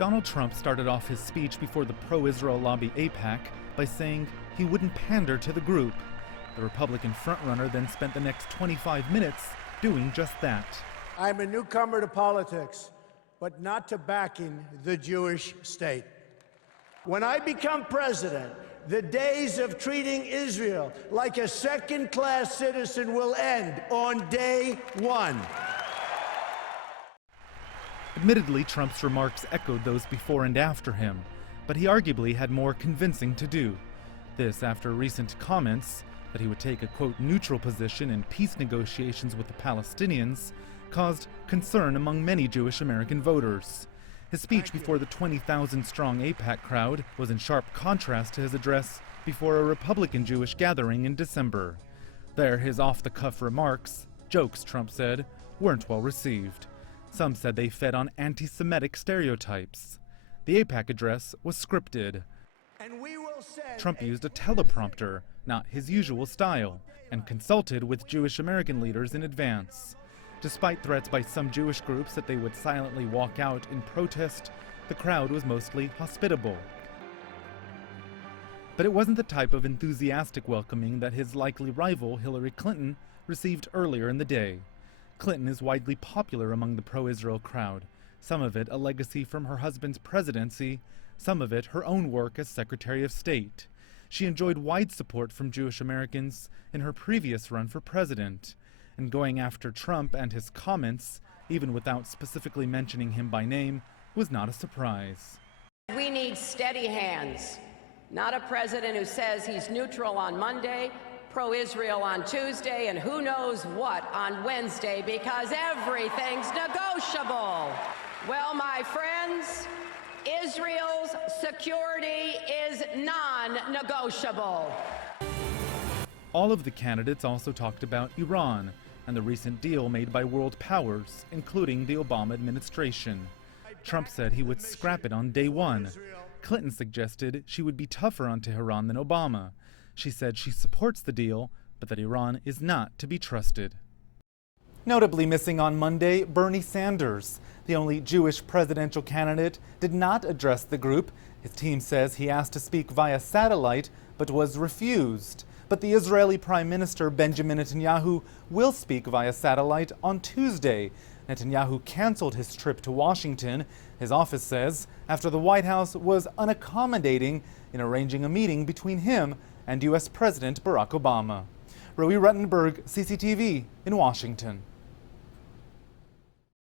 Donald Trump started off his speech before the pro-Israel lobby AIPAC by saying he wouldn't pander to the group. The Republican frontrunner then spent the next 25 minutes doing just that. I'm a newcomer to politics, but not to backing the Jewish state. When I become president, the days of treating Israel like a second-class citizen will end on day one. Admittedly, Trump's remarks echoed those before and after him, but he arguably had more convincing to do. This after recent comments that he would take a, quote, neutral position in peace negotiations with the Palestinians caused concern among many Jewish American voters. His speech before the 20,000-strong AIPAC crowd was in sharp contrast to his address before a Republican Jewish gathering in December. There, his off-the-cuff remarks, jokes, Trump said, weren't well received. Some said they fed on anti-Semitic stereotypes. The AIPAC address was scripted. Trump used a teleprompter, not his usual style, and consulted with Jewish American leaders in advance. Despite threats by some Jewish groups that they would silently walk out in protest, the crowd was mostly hospitable. But it wasn't the type of enthusiastic welcoming that his likely rival, Hillary Clinton, received earlier in the day. Clinton is widely popular among the pro-Israel crowd, some of it a legacy from her husband's presidency, some of it her own work as Secretary of State. She enjoyed wide support from Jewish Americans in her previous run for president. And going after Trump and his comments, even without specifically mentioning him by name, was not a surprise. We need steady hands, not a president who says he's neutral on Monday, pro-Israel on Tuesday, and who knows what on Wednesday, because everything's negotiable. Well, my friends, Israel's security is non-negotiable. All of the candidates also talked about Iran and the recent deal made by world powers, including the Obama administration. Trump said he would scrap it on day one. Clinton suggested she would be tougher on Tehran than Obama. She said she supports the deal, but that Iran is not to be trusted. Notably missing on Monday, Bernie Sanders. The only Jewish presidential candidate did not address the group. His team says he asked to speak via satellite, but was refused. But the Israeli Prime Minister Benjamin Netanyahu will speak via satellite on Tuesday. Netanyahu canceled his trip to Washington, his office says, after the White House was unaccommodating in arranging a meeting between him and U.S. President Barack Obama. Roee, Ruttenberg, CCTV in Washington.